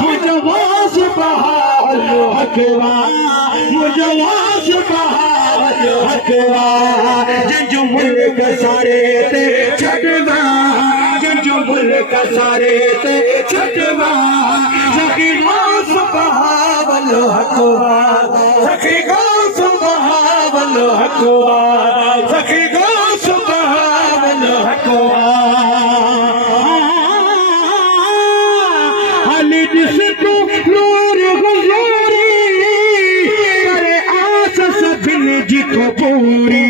मुझवास बहाल हकवा मुझवास बहाल हकवा जो मुल्क सारे ते छटवा जो मुल्क सारे ते छटवा सखी गास बहाल हकवा सखी गास बहाल हकवा सखी गास बहाल हकवा जिसको नूर गुजारी करे आस सभिन जी को पूरी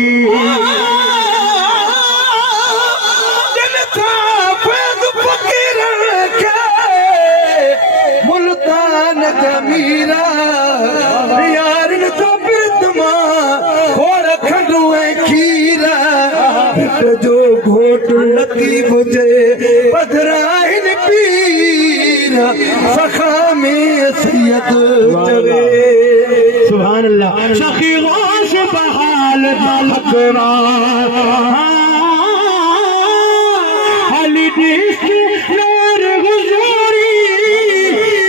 दिल था फैज़ फकीर के मुल्तान जमीरा यार तो बिरतमा और खंडू खीरा जो घोट लती मुझे पधराइन पीरा सखा में सैयद जवे सुभान अल्लाह सखी गास बहाल हकवा अली दिस नूर गुजारी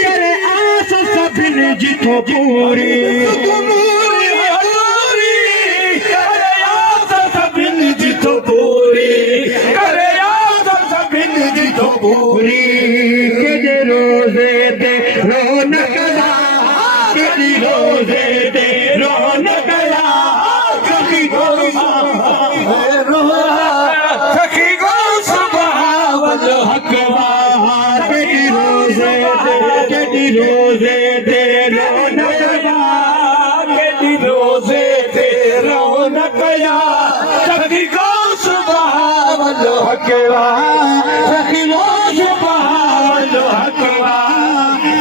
करे आस सभिन जितो पूरी करे आस सभिन जितो पूरी करे आस सभिन जितो पूरी रोजे दे रौनक ला कभी रोजे दे रौनक ला कभी सखी गो सुबहावल हकवा कभी रोजे दे रौनक ला कभी रोजे दे रौनक ला सखी गो सुबहावल हकवा सखी गो सुबहावल हकवा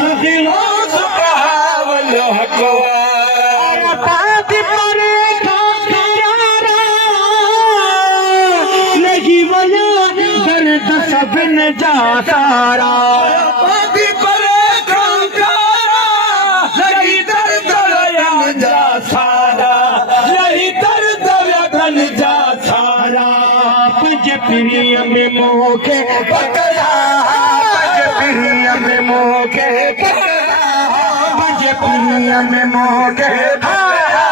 सखी गो सुबहावल हकवा पाती परे खारा लगी वया दर्द सभिन जा सारा पाती परे खारा लगी दर्द वयन जा सारा लगी दर्द वयन जा सारा पंज प्रिय में मोके पकड़ा प्रिय में मोके पकड़ा पंज प्रिय में मोके पकड़ा